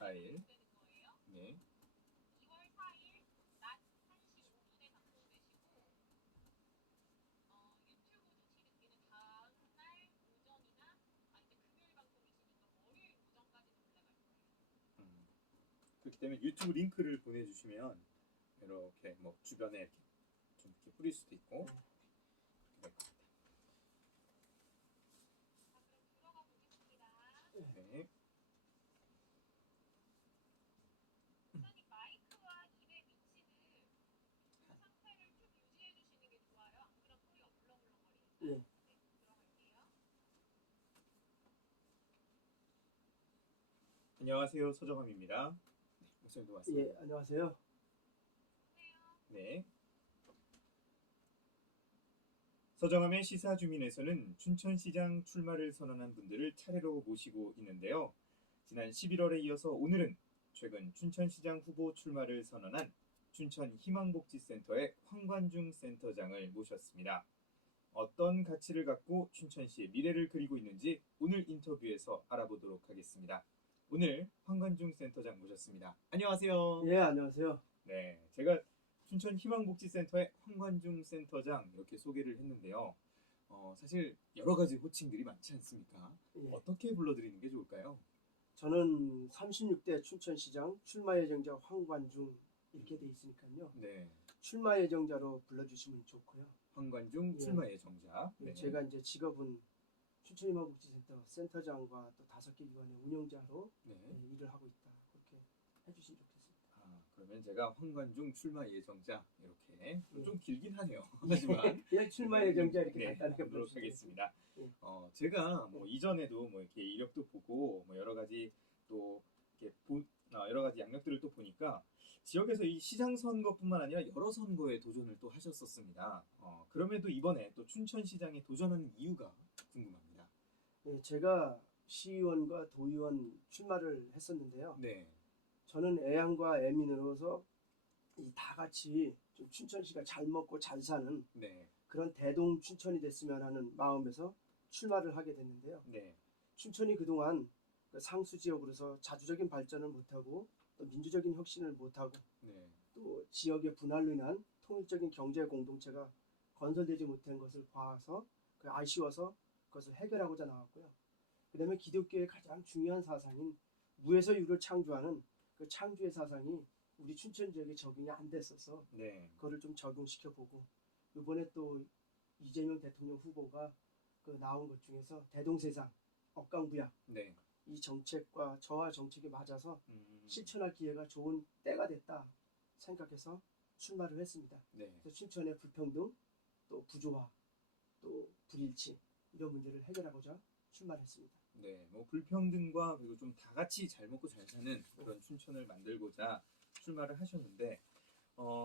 4일. 네. 음, 그렇기 때문에 유튜브 링크를 보내주시면 이렇게 뭐 주변에 이렇게 좀 이렇게 뿌릴 수도 있고 그렇게 될 것 같아요. 네. 예, 안녕하세요, 서정함입니다. 네, 목소리도 말씀해 예, 주세요. 안녕하세요. 네. 서정함의 시사주민에서는 춘천시장 출마를 선언한 분들을 차례로 모시고 있는데요. 지난 11월에 이어서 오늘은 최근 춘천시장 후보 출마를 선언한 춘천희망복지센터의 황관중 센터장을 모셨습니다. 어떤 가치를 갖고 춘천시의 미래를 그리고 있는지 오늘 인터뷰에서 알아보도록 하겠습니다. 오늘 황관중 센터장 모셨습니다. 안녕하세요. 예, 안녕하세요. 네, 제가 춘천희망복지센터의 황관중 센터장 이렇게 소개를 했는데요. 사실 여러 가지 호칭들이 많지 않습니까? 예, 어떻게 불러드리는 게 좋을까요? 저는 36대 춘천시장 출마 예정자 황관중 이렇게 돼 있으니까요. 네, 출마 예정자로 불러주시면 좋고요. 황관중 예, 출마의 정자. 예, 네, 제가 이제 직업은 춘천희망복지센터 센터장과 또 5개 기관의 운영자로 네. 예, 일을 하고 있다. 그렇게 해주시면 좋겠습니다. 그러면 제가 황관중 출마 예정자 이렇게 예. 좀 길긴 하네요. 하지만 그냥 출마 예정자 이렇게 네, 간단하게 하도록 불러주시면 되겠습니다. 하겠습니다. 예, 제가 뭐 예, 이전에도 뭐 이렇게 이력도 보고 뭐 여러 가지 또 이렇게 여러 가지 양력들을 또 보니까 지역에서 이 시장 선거뿐만 아니라 여러 선거에 도전을 또 하셨었습니다. 그럼에도 이번에 또 춘천시장에 도전하는 이유가 궁금합니다. 예, 제가 시의원과 도의원 출마를 했었는데요. 네, 저는 애양과 애민으로서 이 다 같이 좀 춘천시가 잘 먹고 잘 사는 네, 그런 대동 춘천이 됐으면 하는 마음에서 출마를 하게 됐는데요. 네, 춘천이 그동안 그 상수 지역으로서 자주적인 발전을 못하고 또 민주적인 혁신을 못하고 네, 또 지역의 분할로 인한 통일적인 경제 공동체가 건설되지 못한 것을 봐서 아쉬워서 그것을 해결하고자 나왔고요. 그다음에 기독교의 가장 중요한 사상인 무에서 유를 창조하는 그 창조의 사상이 우리 춘천 지역에 적용이 안 됐어서 네, 그거를 좀 적용시켜 보고 이번에 또 이재명 대통령 후보가 그 나온 것 중에서 대동세상 억강부약 네, 이 정책과 저와 정책이 맞아서 음, 실천할 기회가 좋은 때가 됐다 생각해서 출마를 했습니다. 네. 그래서 춘천의 불평등 또 부조화 또 불일치 이런 문제를 해결하고자 출마를 했습니다. 네, 뭐 불평등과 그리고 좀 다 같이 잘 먹고 잘 사는 그런 춘천을 만들고자 출마를 하셨는데,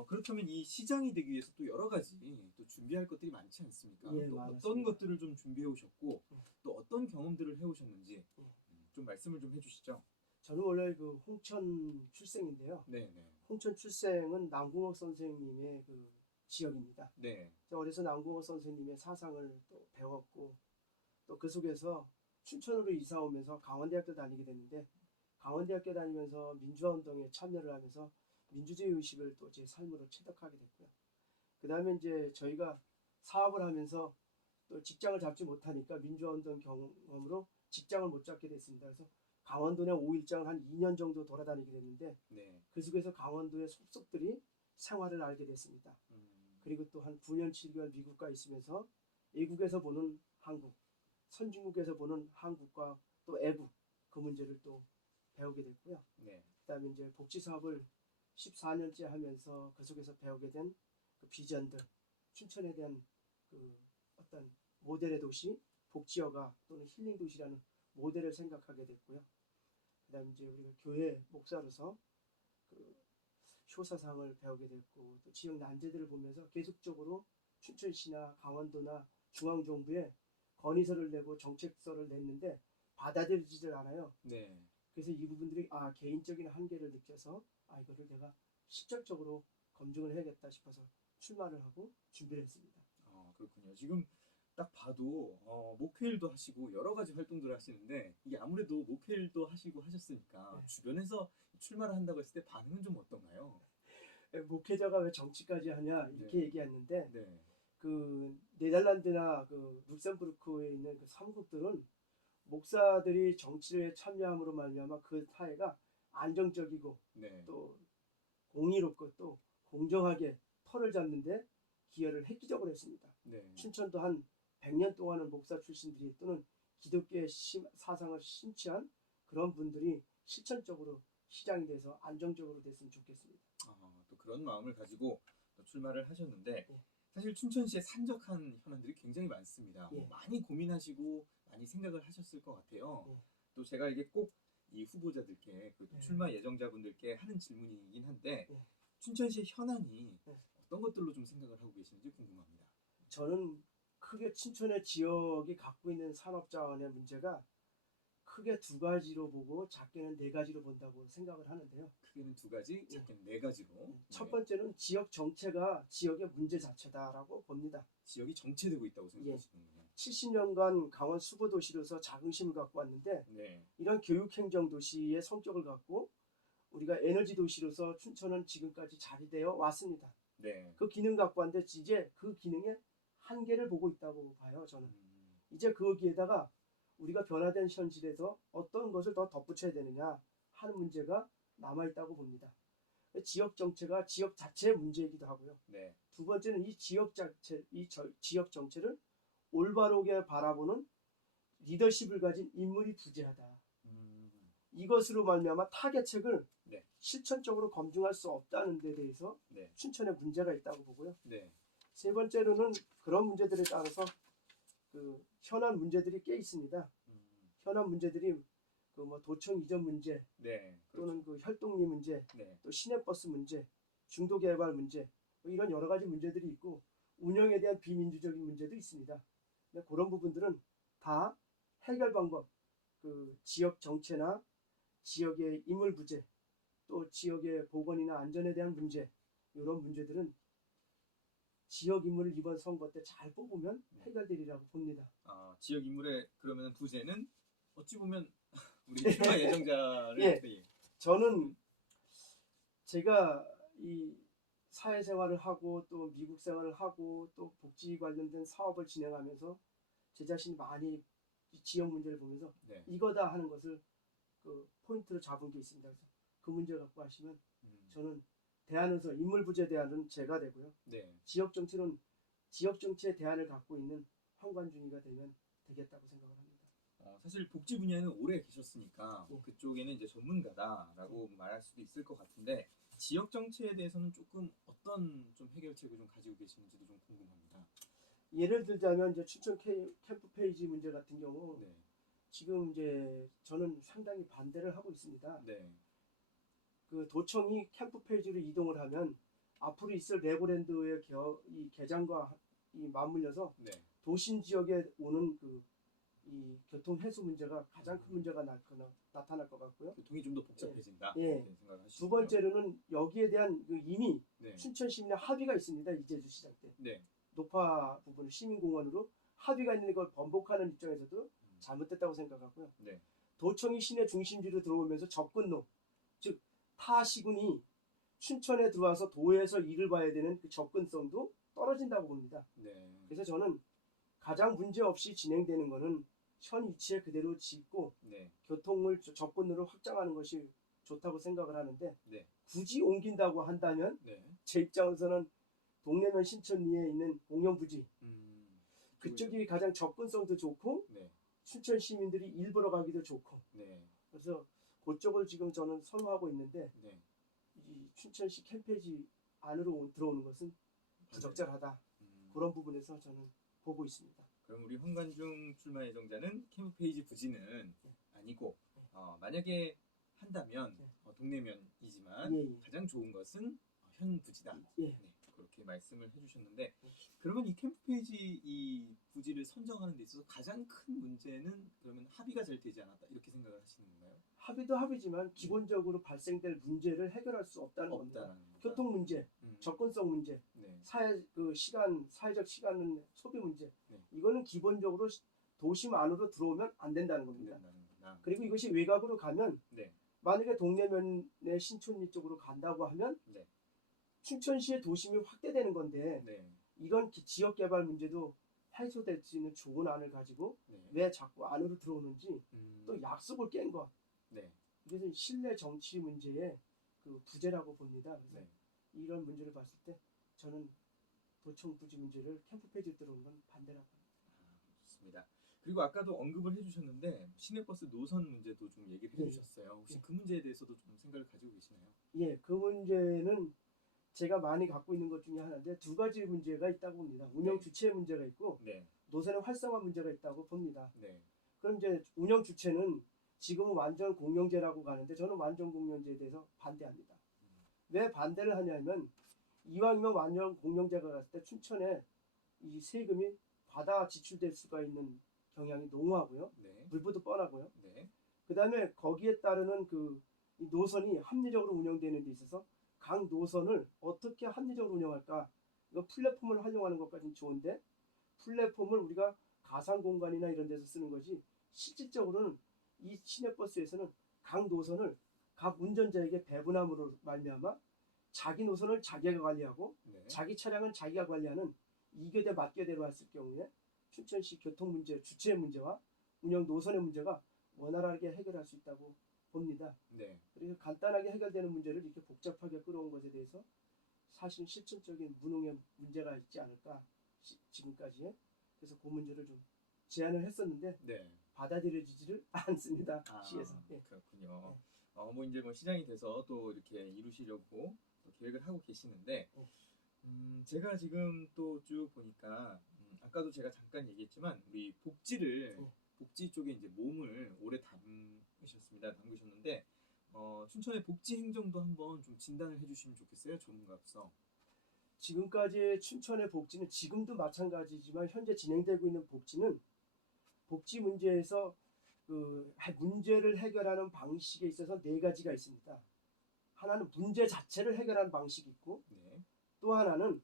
그렇다면 이 시장이 되기 위해서 또 여러 가지 또 준비할 것들이 많지 않습니까? 예, 또 어떤 많았습니다. 것들을 좀 준비해 오셨고, 예, 또 어떤 경험들을 해 오셨는지 예. 좀 말씀을 좀 해주시죠. 저는 원래 그 홍천 출생인데요. 네, 네, 홍천 출생은 남궁옥 선생님의 그 지역입니다. 네, 제가 어려서 남궁옥 선생님의 사상을 또 배웠고 또 그 속에서 춘천으로 이사 오면서 강원대학교 다니게 됐는데 강원대학교 다니면서 민주화 운동에 참여를 하면서 민주주의 의식을 또 제 삶으로 체득하게 됐고요. 그 다음에 이제 저희가 사업을 하면서 또 직장을 잡지 못하니까 민주화 운동 경험으로 직장을 못 잡게 됐습니다. 그래서 강원도 내 5일장을 한 2년 정도 돌아다니게 됐는데 네, 그 속에서 강원도의 속속들이 생활을 알게 됐습니다. 그리고 또 한 9년 7개월 미국 가 있으면서 외국에서 보는 한국, 선진국에서 보는 한국과 또 애국 그 문제를 또 배우게 됐고요. 네, 그다음에 이제 복지 사업을 14년째 하면서 그 속에서 배우게 된 그 비전들, 춘천에 대한 그 어떤 모델의 도시, 복지여가 또는 힐링 도시라는 모델을 생각하게 됐고요. 그다음에 이제 우리가 교회 목사로서 그 효사상을 배우게 됐고 또 지역 난제들을 보면서 계속적으로 춘천시나 강원도나 중앙정부에 건의서를 내고 정책서를 냈는데 받아들이지를 않아요. 네. 그래서 이 부분들이 개인적인 한계를 느껴서 이거를 내가 직접적으로 검증을 해야겠다 싶어서 출마를 하고 준비를 했습니다. 그렇군요. 지금 딱 봐도 목회일도 하시고 여러 가지 활동들을 하시는데 이게 아무래도 목회일도 하시고 하셨으니까 네. 주변에서 출마를 한다고 했을 때 반응은 좀 어떤가요? 목회자가 왜 정치까지 하냐 이렇게 네. 얘기했는데 네. 그 네덜란드나 그 룩셈부르크에 있는 그 삼국들은 목사들이 정치에 참여함으로 말미암아 그 사회가 안정적이고 네. 또 공의롭고 또 공정하게 터를 잡는데 기여를 획기적으로 했습니다. 네. 춘천도 한 100년 동안은 목사 출신들이 또는 기독교의 사상을 심취한 그런 분들이 실천적으로 시장이 돼서 안정적으로 됐으면 좋겠습니다. 또 그런 마음을 가지고 또 출마를 하셨는데 예. 사실 춘천시에 산적한 현안들이 굉장히 많습니다. 예. 많이 고민하시고 많이 생각을 하셨을 것 같아요. 예. 또 제가 이게 꼭 이 후보자들께 그 예. 출마 예정자분들께 하는 질문이긴 한데 예. 춘천시의 현안이 예. 어떤 것들로 좀 생각을 하고 계시는지 궁금합니다. 저는 크게 춘천의 지역이 갖고 있는 산업자원의 문제가 크게 두 가지로 보고 작게는 네 가지로 본다고 생각을 하는데요. 크게는 두 가지, 작게는 네 가지로. 첫 네. 번째는 지역 정체가 지역의 문제 자체다라고 봅니다. 지역이 정체되고 있다고 생각하시는군요. 70년간 강원 수보도시로서 자긍심을 갖고 왔는데 네. 이런 교육행정도시의 성격을 갖고 우리가 에너지도시로서 춘천은 지금까지 자리되어 왔습니다. 네. 그 기능 갖고 왔는데 이제 그 기능의 한계를 보고 있다고 봐요. 저는. 이제 거기에다가 우리가 변화된 현실에서 어떤 것을 더 덧붙여야 되느냐 하는 문제가 남아있다고 봅니다. 지역 정체가 지역 자체의 문제이기도 하고요. 네. 두 번째는 이 지역 자체, 지역 정체를 올바르게 바라보는 리더십을 가진 인물이 부재하다. 이것으로 말미암아 타개책을 네. 실천적으로 검증할 수 없다는 데 대해서 네. 춘천에 문제가 있다고 보고요. 네. 세 번째로는 그런 문제들에 따라서 그 현안 문제들이 꽤 있습니다. 현안 문제들이 그 뭐 도청 이전 문제 네. 또는 그 혈동리 문제 네. 또 시내버스 문제 중도 개발 문제 뭐 이런 여러 가지 문제들이 있고 운영에 대한 비민주적인 문제도 있습니다. 근데 그런 부분들은 다 해결 방법 그 지역 정체나 지역의 인물 부재 또 지역의 보건이나 안전에 대한 문제 이런 문제들은 지역 인물을 이번 선거 때 잘 뽑으면 해결되리라고 봅니다. 지역 인물의 그러면 부재는 어찌 보면 우리 출마 예정자를 예. 저는 제가 이 사회생활을 하고 또 미국 생활을 하고 또 복지 관련된 사업을 진행하면서 제 자신이 많이 지역 문제를 보면서 네. 이거다 하는 것을 그 포인트로 잡은 게 있습니다. 그래서 그 문제 갖고 하시면 저는 대안에서 인물 부재 대안은 제가 되고요. 네. 지역 정치는 지역 정치의 대안을 갖고 있는 황관준이가 되면 되겠다고 생각을 합니다. 사실 복지 분야에는 오래 계셨으니까 예. 그쪽에는 이제 전문가다라고 말할 수도 있을 것 같은데 지역 정치에 대해서는 조금 어떤 좀 해결책을 좀 가지고 계시는지도 좀 궁금합니다. 예를 들자면 이제 춘천 캠프 페이지 문제 같은 경우 네. 지금 이제 저는 상당히 반대를 하고 있습니다. 네. 그 도청이 캠프 페이지로 이동을 하면 앞으로 있을 레고랜드의 이 개장과 이 맞물려서 네. 도심 지역에 오는 그 이 교통 해소 문제가 가장 큰 문제가 나타날 것 같고요. 교통이 좀 더 복잡해진다. 예. 이렇게 생각하시죠. 두 번째로는 여기에 대한 그 이미 네. 춘천 시민의 합의가 있습니다. 이재주 시장 때 네. 노파 부분을 시민공원으로 합의가 있는 걸 번복하는 입장에서도 잘못됐다고 생각하고요. 네. 도청이 시내 중심지로 들어오면서 접근로 즉 타 시군이 춘천에 들어와서 도에서 일을 봐야 되는 그 접근성도 떨어진다고 봅니다. 네. 그래서 저는 가장 문제 없이 진행되는 것은 현 위치에 그대로 짓고 네. 교통을 접근로를 확장하는 것이 좋다고 생각을 하는데 네. 굳이 옮긴다고 한다면 네. 제 입장에서는 동래면 신천리에 있는 공영부지 그쪽이 가장 접근성도 좋고 네. 춘천 시민들이 일 보러 가기도 좋고 네. 그래서 그쪽을 지금 저는 선호하고 있는데 네. 이 춘천시 캠페이지 안으로 들어오는 것은 부적절하다. 그런 부분에서 저는 보고 있습니다. 그럼 우리 황관중 출마 예정자는 캠프 페이지 부지는 아니고 만약에 한다면 동네면이지만 예. 가장 좋은 것은 현 부지다. 예. 네, 그렇게 말씀을 해주셨는데 그러면 이 캠프 페이지 이 부지를 선정하는 데 있어서 가장 큰 문제는 그러면 합의가 잘 되지 않았다 이렇게 생각을 하시는 건가요? 합의도 합의지만 기본적으로 발생될 문제를 해결할 수 없다는 겁니다. 없다라는 거다. 교통 문제, 접근성 문제, 네. 사회적 시간은 소비 문제 네. 이거는 기본적으로 도심 안으로 들어오면 안 된다는 겁니다. 된다는구나. 그리고 이것이 외곽으로 가면 네. 만약에 동래면의 신촌리 쪽으로 간다고 하면 네. 춘천시의 도심이 확대되는 건데 네. 이런 지역 개발 문제도 해소될 수 있는 좋은 안을 가지고 네. 왜 자꾸 안으로 들어오는지 음, 또 약속을 깬 것. 네. 이것은 실내 정치 문제의 그 부재라고 봅니다. 그래서 네. 이런 문제를 봤을 때 저는 도청 부지 문제를 캠프 페이지에 들어온 건 반대라고 합니다. 좋습니다. 그리고 아까도 언급을 해주셨는데 시내버스 노선 문제도 좀 얘기를 네. 해주셨어요. 혹시 네. 그 문제에 대해서도 좀 생각을 가지고 계시나요? 예, 그 문제는 제가 많이 갖고 있는 것 중에 하나인데 두 가지 문제가 있다고 봅니다. 운영 네. 주체 문제가 있고 네. 노선의 활성화 문제가 있다고 봅니다. 네. 그럼 이제 운영 주체는 지금은 완전 공영제라고 가는데 저는 완전 공영제에 대해서 반대합니다. 왜 반대를 하냐면 이왕이면 완전 공영제가 갔을 때 춘천에 이 세금이 받아 지출될 수가 있는 경향이 농후하고요. 네. 불보도 뻔하고요. 네. 그 다음에 거기에 따르는 이 노선이 합리적으로 운영되는 데 있어서 각 노선을 어떻게 합리적으로 운영할까? 이거 플랫폼을 활용하는 것까지는 좋은데 플랫폼을 우리가 가상 공간이나 이런 데서 쓰는 거지 실질적으로는 이 시내버스에서는 각 노선을 각 운전자에게 배분함으로 말미암아 자기 노선을 자기가 관리하고 네. 자기 차량은 자기가 관리하는 이교대 맞교대로 했을 경우에 춘천시 교통 문제, 주체 문제와 운영 노선의 문제가 원활하게 해결할 수 있다고 봅니다. 네. 그리고 간단하게 해결되는 문제를 이렇게 복잡하게 끌어온 것에 대해서 사실은 실질적인 무능의 문제가 있지 않을까 지금까지의. 그래서 그 문제를 좀 제안을 했었는데 네. 받아들여지지를 않습니다. 아, 시에서. 예. 그렇군요. 네. 뭐 이제 뭐 시장이 돼서 또 이렇게 이루시려고 또 계획을 하고 계시는데, 네. 제가 지금 또 쭉 보니까, 아까도 제가 잠깐 얘기했지만 우리 복지를 네. 복지 쪽에 이제 몸을 오래 담그셨는데, 춘천의 복지 행정도 한번 좀 진단을 해주시면 좋겠어요, 전문가로서. 지금까지의 춘천의 복지는 지금도 마찬가지지만 현재 진행되고 있는 복지는 복지 문제에서 문제를 해결하는 방식에 있어서 네 가지가 있습니다. 하나는 문제 자체를 해결하는 방식이 있고 네. 또 하나는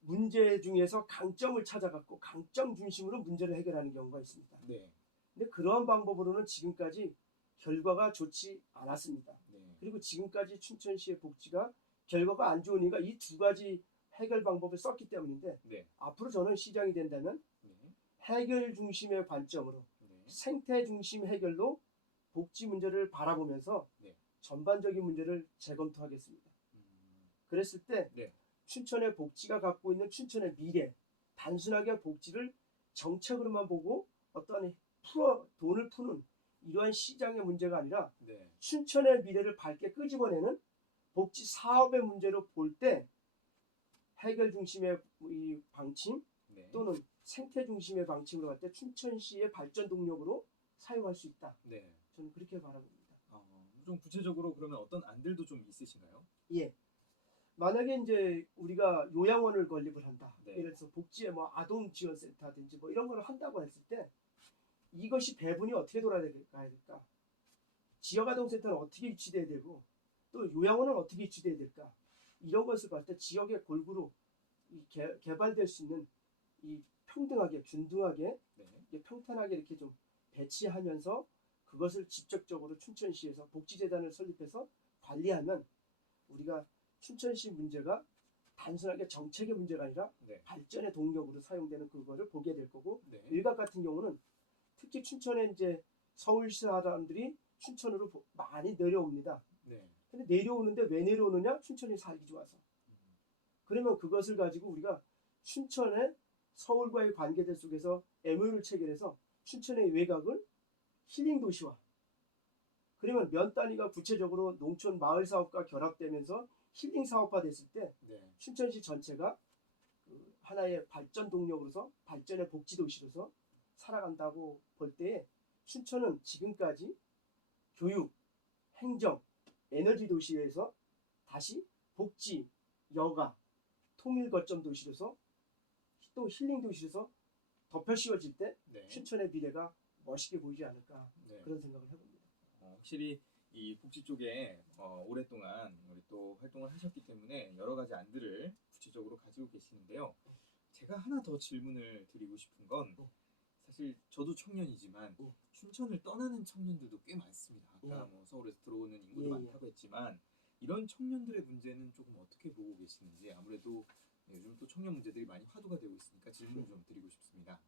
문제 중에서 강점을 찾아갖고 강점 중심으로 문제를 해결하는 경우가 있습니다. 네. 근데 그러한 방법으로는 지금까지 결과가 좋지 않았습니다. 네. 그리고 지금까지 춘천시의 복지가 결과가 안 좋으니까 이 두 가지 해결 방법을 썼기 때문인데 네. 앞으로 저는 시장이 된다면 네. 해결 중심의 관점으로 네. 생태 중심 해결로 복지 문제를 바라보면서 네. 전반적인 문제를 재검토하겠습니다. 그랬을 때 네. 춘천의 복지가 갖고 있는 춘천의 미래, 단순하게 복지를 정책으로만 보고 어떤 돈을 푸는 이러한 시장의 문제가 아니라 네. 춘천의 미래를 밝게 끄집어내는 복지 사업의 문제로 볼 때 해결 중심의 이 방침 네. 또는 생태 중심의 방침으로 갈 때 춘천시의 발전 동력으로 사용할 수 있다. 네. 저는 그렇게 바라봅니다. 좀 구체적으로 그러면 어떤 안들도 좀 있으신가요? 예. 만약에 이제 우리가 요양원을 건립을 한다. 네. 예를 들어서 복지에 뭐 아동 지원센터든지 뭐 이런 걸 한다고 했을 때 이것이 배분이 어떻게 돌아가야 될까? 지역 아동센터는 어떻게 위치돼야 되고 또 요양원은 어떻게 위치돼야 될까? 이런 것을 봤을 때 지역의 골고루 개발될 수 있는 이 평등하게 균등하게 네. 평탄하게 이렇게 좀 배치하면서 그것을 직접적으로 춘천시에서 복지재단을 설립해서 관리하면 우리가 춘천시 문제가 단순하게 정책의 문제가 아니라 네. 발전의 동력으로 사용되는 그거를 보게 될 거고 네. 일각 같은 경우는 특히 춘천에 이제 서울시 사람들이 춘천으로 많이 내려옵니다. 네. 근데 내려오는데 왜 내려오느냐? 춘천이 살기 좋아서. 그러면 그것을 가지고 우리가 춘천의 서울과의 관계들 속에서 MOU를 체결해서 춘천의 외곽을 힐링 도시화. 그러면 면 단위가 구체적으로 농촌 마을 사업과 결합되면서 힐링 사업화 됐을 때 네. 춘천시 전체가 하나의 발전 동력으로서 발전의 복지 도시로서 살아간다고 볼 때에 춘천은 지금까지 교육, 행정, 에너지 도시에서 다시 복지, 여가, 통일 거점 도시로서 또 힐링 도시로서 덮여 씌워질 때 네. 춘천의 미래가 멋있게 보이지 않을까 네. 그런 생각을 해봅니다. 확실히 이 복지 쪽에 오랫동안 우리 또 활동을 하셨기 때문에 여러 가지 안들을 구체적으로 가지고 계시는데요. 제가 하나 더 질문을 드리고 싶은 건 네. 사실 저도 청년이지만 네. 춘천을 떠나는 청년들도 꽤 많습니다. 아까 예. 뭐 서울에서 들어오는 인구도 예, 예. 많다고 했지만 이런 청년들의 문제는 조금 어떻게 보고 계시는지 아무래도 요즘 또 청년 문제들이 많이 화두가 되고 있으니까 질문 네. 좀 드리고 싶습니다.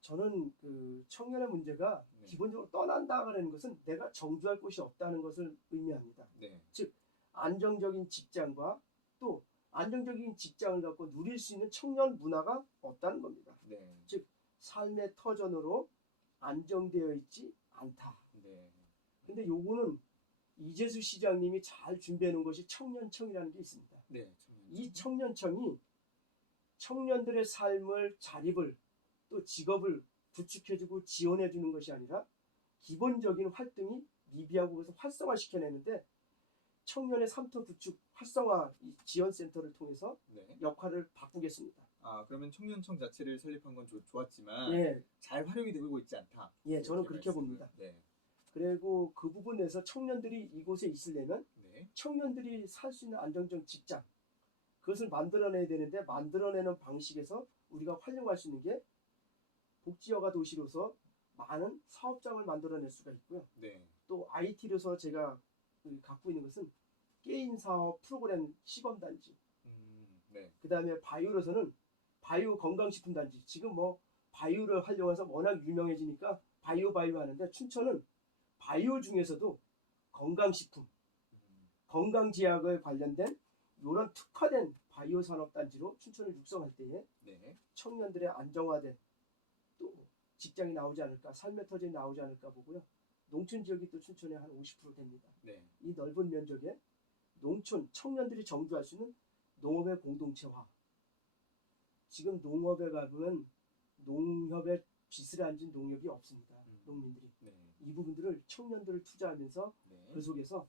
저는 그 청년의 문제가 네. 기본적으로 떠난다는 것은 내가 정주할 곳이 없다는 것을 의미합니다. 네. 즉 안정적인 직장과 또 안정적인 직장을 갖고 누릴 수 있는 청년 문화가 없다는 겁니다. 네. 즉 삶의 터전으로 안정되어 있지 않다. 네. 근데 요거는 이재수 시장님이 잘 준비해 놓은 것이 청년청이라는 게 있습니다. 네. 이 청년청이 청년들의 삶을 자립을 또 직업을 구축해주고 지원해주는 것이 아니라 기본적인 활동이 미비하고 그래서 활성화시켜내는데 청년의 삼터 구축 활성화 지원센터를 통해서 네. 역할을 바꾸겠습니다. 아 그러면 청년청 자체를 설립한 건 좋았지만 예, 잘 활용이 되고 있지 않다. 예, 저는 이렇게 그렇게 말씀을. 봅니다. 네. 그리고 그 부분에서 청년들이 이곳에 있으려면 네. 청년들이 살 수 있는 안정적 직장 그것을 만들어내야 되는데 만들어내는 방식에서 우리가 활용할 수 있는 게 복지여가 도시로서 많은 사업장을 만들어낼 수가 있고요. 네. 또 IT로서 제가 갖고 있는 것은 게임 사업 프로그램 시범단지. 네. 그 다음에 바이오로서는 바이오 건강식품단지. 지금 뭐 바이오를 활용해서 워낙 유명해지니까 바이오 하는데 춘천은 바이오 중에서도 건강식품, 건강제약에 관련된 이런 특화된 바이오 산업단지로 춘천을 육성할 때에 네. 청년들의 안정화된 또 직장이 나오지 않을까, 삶의 터전이 나오지 않을까 보고요. 농촌 지역이 또 춘천에 한 50% 됩니다. 네. 이 넓은 면적에 농촌 청년들이 정주할 수 있는 농업의 공동체화. 지금 농업에 가보면 농협에 빚을 안진 농협이 없습니다. 농민들이. 네. 이 부분들을 청년들을 투자하면서 네. 그 속에서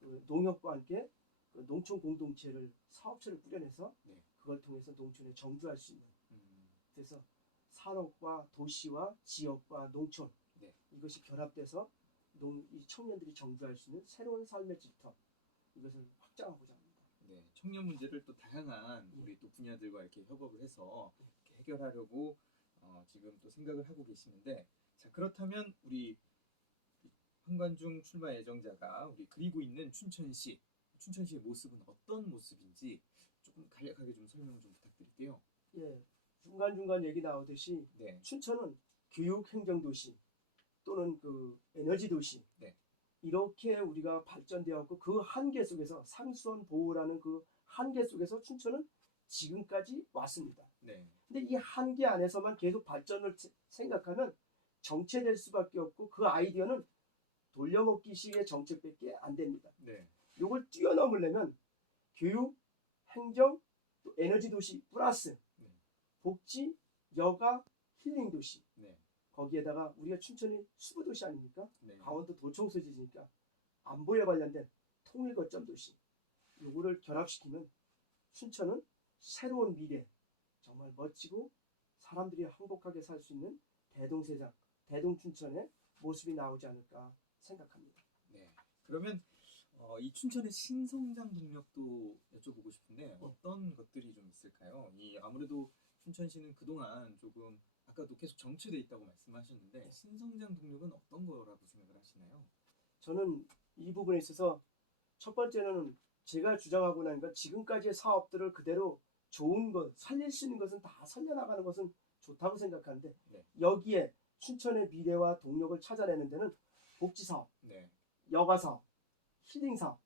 그 농협과 함께 그 농촌 공동체를 사업체를 꾸려내서 네. 그걸 통해서 농촌에 정주할 수 있는 그래서 산업과 도시와 지역과 농촌 네. 이것이 결합돼서 이 청년들이 정주할 수 있는 새로운 삶의 집터 이것을 확장하고자 합니다. 네. 청년 문제를 또 다양한 예. 우리 또 분야들과 이렇게 협업을 해서 이렇게 해결하려고 지금 또 생각을 하고 계시는데 자 그렇다면 우리 한관중 출마 예정자가 우리 그리고 있는 춘천시의 모습은 어떤 모습인지 조금 간략하게 좀 설명 좀 부탁드릴게요. 예, 중간중간 얘기 나오듯이 네. 춘천은 교육행정도시 또는 그 에너지도시 네. 이렇게 우리가 발전되었고 그 한계 속에서 상수원 보호라는 그 한계 속에서 춘천은 지금까지 왔습니다. 네. 근데 이 한계 안에서만 계속 발전을 생각하면 정체될 수밖에 없고 그 아이디어는 돌려먹기식의 정책밖에 안 됩니다. 네. 이걸 뛰어넘으려면 교육, 행정, 또 에너지 도시 플러스 복지, 여가, 힐링 도시. 네. 거기에다가 우리가 춘천이 수부 도시 아닙니까? 네. 강원도 도청 소재지니까 안보에 관련된 통일 거점 도시. 요거를 결합시키면 춘천은 새로운 미래, 정말 멋지고 사람들이 행복하게 살 수 있는 대동세상, 대동춘천의 모습이 나오지 않을까 생각합니다. 네. 그러면 이 춘천의 신성장 동력도 여쭤보고 싶은데 어떤 것들이 좀 있을까요? 이 아무래도 춘천시는 그동안 조금 아까도 계속 정체돼 있다고 말씀하셨는데 신성장 동력은 어떤 거라고 생각을 하시나요? 저는 이 부분에 있어서 첫 번째는 제가 주장하고 나니까 지금까지의 사업들을 그대로 좋은 것, 살릴 수 있는 것은 다 살려나가는 것은 좋다고 생각하는데 네. 여기에 춘천의 미래와 동력을 찾아내는 데는 복지사업, 네. 여가사업, 힐링사업,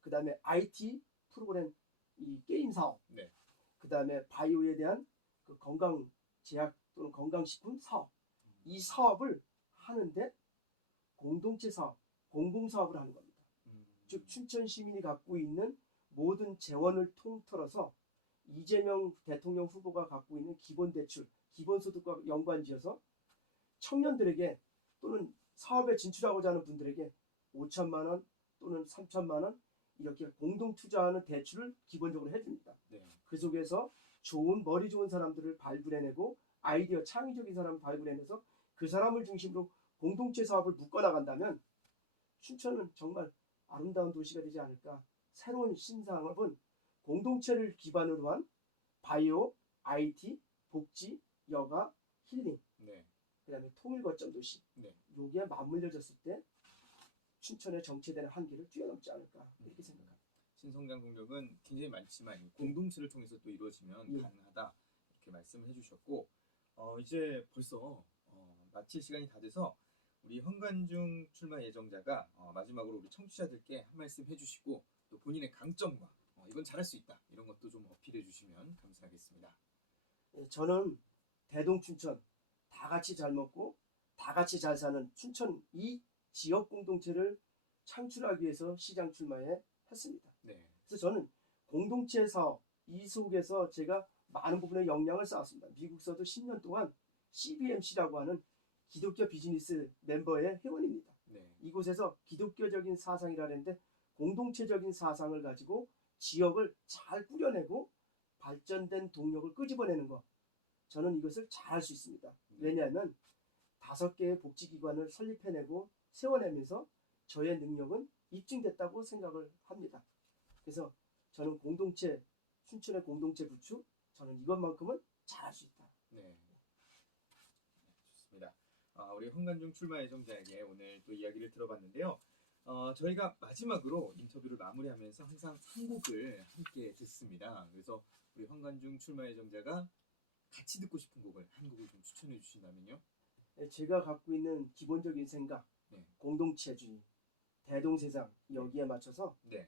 그 다음에 IT 프로그램 이 게임 사업, 네. 그 다음에 바이오에 대한 그 건강 제약 또는 건강식품 사업 이 사업을 하는데 공동체 사업, 공공사업을 하는 겁니다. 즉 춘천 시민이 갖고 있는 모든 재원을 통틀어서 이재명 대통령 후보가 갖고 있는 기본대출, 기본소득과 연관지어서 청년들에게 또는 사업에 진출하고자 하는 분들에게 5천만 원 또는 3천만 원 이렇게 공동 투자하는 대출을 기본적으로 해줍니다. 네. 그 속에서 좋은 머리 좋은 사람들을 발굴해내고 아이디어 창의적인 사람을 발굴해내서 그 사람을 중심으로 공동체 사업을 묶어나간다면 춘천은 정말 아름다운 도시가 되지 않을까. 새로운 신사업은 공동체를 기반으로 한 바이오, IT, 복지, 여가, 힐링, 네. 그다음에 통일 거점 도시. 네. 요게 맞물려졌을 때 춘천의 정체되는 한계를 뛰어넘지 않을까 이렇게 생각합니다. 신성장 동력은 굉장히 많지만 이 공동체를 통해서 또 이루어지면 예. 가능하다 이렇게 말씀을 해주셨고 이제 벌써 마칠 시간이 다 돼서 우리 황관중 출마 예정자가 마지막으로 우리 청취자들께 한 말씀 해주시고 또 본인의 강점과 이건 잘할 수 있다 이런 것도 좀 어필해 주시면 감사하겠습니다. 예, 저는 대동 춘천 다 같이 잘 먹고 다 같이 잘 사는 춘천 이 지역 공동체를 창출하기 위해서 시장 출마에 했습니다. 네. 그래서 저는 공동체 사업 이 속에서 제가 많은 부분의 역량을 쌓았습니다. 미국서도 10년 동안 CBMC라고 하는 기독교 비즈니스 멤버의 회원입니다. 네. 이곳에서 기독교적인 사상이라는데 공동체적인 사상을 가지고 지역을 잘 꾸려내고 발전된 동력을 끄집어내는 것. 저는 이것을 잘할 수 있습니다. 왜냐하면 5개의 복지기관을 설립해내고 세워내면서 저의 능력은 입증됐다고 생각을 합니다. 그래서 저는 공동체, 춘천의 공동체 부추, 저는 이것만큼은 잘할 수 있다. 네. 좋습니다. 우리 황관중 출마 예정자에게 오늘 또 이야기를 들어봤는데요. 저희가 마지막으로 인터뷰를 마무리하면서 항상 한 곡을 함께 듣습니다. 그래서 우리 황관중 출마 예정자가 같이 듣고 싶은 곡을 한 곡을 좀 추천해 주신다면요. 제가 갖고 있는 기본적인 생각, 네. 공동체주의, 대동세상 여기에 맞춰서 네.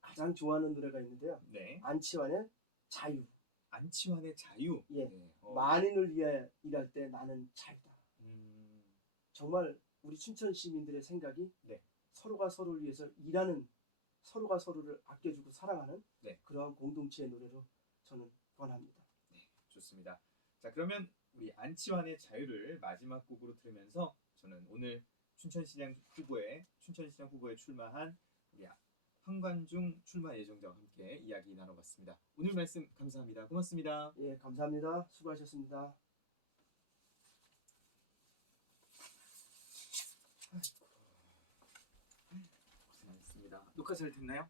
가장 좋아하는 노래가 있는데요. 네. 안치환의 자유. 안치환의 자유. 예. 네. 만인을 위해 일할 때 나는 자유다. 음, 정말 우리 춘천 시민들의 생각이 네. 서로가 서로를 위해서 일하는, 서로가 서로를 아껴주고 사랑하는 네. 그러한 공동체의 노래로 저는 권합니다. 네, 좋습니다. 자, 그러면 우리 안치환의 자유를 마지막 곡으로 들으면서 저는 오늘 춘천시장 후보에 출마한 우리 황관중 출마 예정자와 함께 이야기 나눠봤습니다. 오늘 말씀 감사합니다. 고맙습니다. 예, 감사합니다. 수고하셨습니다. 고생하셨습니다. 녹화 잘 됐나요?